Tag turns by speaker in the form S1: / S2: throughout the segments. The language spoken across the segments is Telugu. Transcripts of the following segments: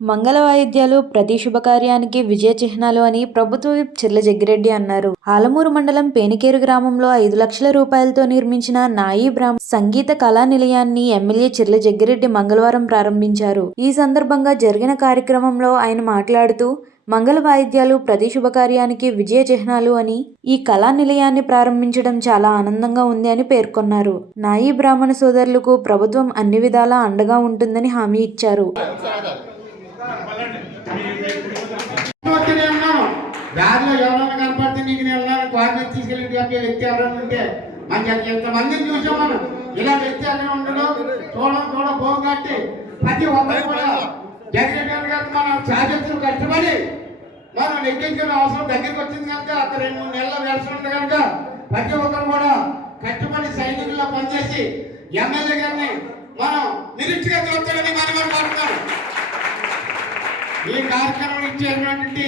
S1: మంగళ వాయిద్యాలు ప్రతి శుభకార్యానికి విజయ చిహ్నాలు అని ప్రభుత్వ విప్ చిర్ల జగ్గిరెడ్డి అన్నారు. ఆలమూరు మండలం పేనికేరు గ్రామంలో ఐదు లక్షల రూపాయలతో నిర్మించిన నాయి బ్రాహ్మ సంగీత కళా నిలయాన్ని ఎమ్మెల్యే చిర్ల జగ్గిరెడ్డి మంగళవారం ప్రారంభించారు. ఈ సందర్భంగా జరిగిన కార్యక్రమంలో ఆయన మాట్లాడుతూ మంగళ వాయిద్యాలు ప్రతి శుభకార్యానికి విజయ చిహ్నాలు అని ఈ కళా నిలయాన్ని ప్రారంభించడం చాలా ఆనందంగా ఉంది అని పేర్కొన్నారు. నాయి బ్రాహ్మణ సోదరులకు ప్రభుత్వం అన్ని విధాలా అండగా ఉంటుందని హామీ ఇచ్చారు.
S2: వస్తూనే ఉన్నాను దారిలో ఎవరైనా కనపడితే నీకు నేను ఉన్నాను కోఆర్డినేట్ తీసుకెళ్ళి చెప్పే వ్యక్తి ఎవరైనా ఉంటే మనకి ఎంతమందిని చూసాం మనం? ఇలా వ్యక్తి అక్కడ ఉండడం చూడడం చూడ పోగొట్టి ప్రతి ఒక్కరు కూడా జగన్ గారు మనం సాధించడం కష్టపడి మనం నెగ్గించుకునే అవసరం దగ్గరికి వచ్చింది కనుక అక్కడ రెండు మూడు నెలల వ్యవసాయం కనుక ప్రతి ఒక్కరు కూడా కష్టపడి సైనికుల్లో పనిచేసి ఎమ్మెల్యే గారిని మనం నిరీక్షగా చూస్తామని మనం అనుకుంటున్నాం. ఈ కార్యక్రమం ఇచ్చేటువంటి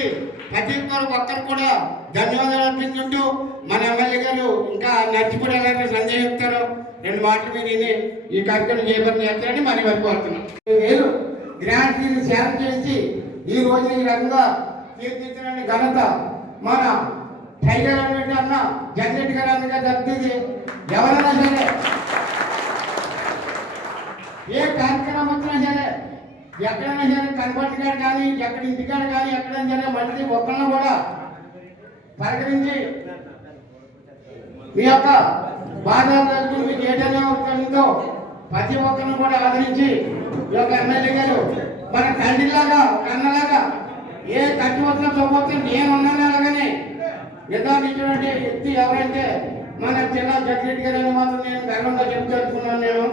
S2: ప్రతి ఒక్కరు ఒక్కరు కూడా ధన్యవాదాలు అర్పించుకుంటూ మన ఎమ్మెల్యే గారు ఇంకా నచ్చిపోయి ఎలాగో సంజయ్ చెప్తారు. రెండు మాటలు మీరు విని ఈ కార్యక్రమం చేయబడి చేస్తారని మరి వరకు వస్తున్నాం గ్రాండ్ గ్రాంట్ సేవ చేసి ఈ రోజు ఈ రకంగా తీర్చిదిద్దిన ఘనత మన టైగర్ అనేటువంటి అన్న జగన్ గారు అన్నగా జరిగింది ఎవరైనా సరే ఏ కార్యక్రమం వచ్చినా సరే ఎక్కడైనా సరే కనబడి కాడ కానీ ఎక్కడ ఇంటికాడ కానీ ఎక్కడైనా సరే మళ్ళీ ఒక్కరిని కూడా పరిగణించి మీ యొక్క బాధ మీకు ఏదైనా ఉందో ప్రతి ఒక్కరిని కూడా ఆదరించి ఈ యొక్క ఎమ్మెల్యే గారు మన తండ్రిలాగా ఒక అన్నలాగా ఏ కట్టి వచ్చినా చూపొచ్చు నేనున్నాను అలాగనే నిర్ధారించినటువంటి వ్యక్తి ఎవరైతే మన జిల్లా జడ్జిరెడ్డి గారు అని మాత్రం నేను గర్వంగా చెప్తున్నాను నేను.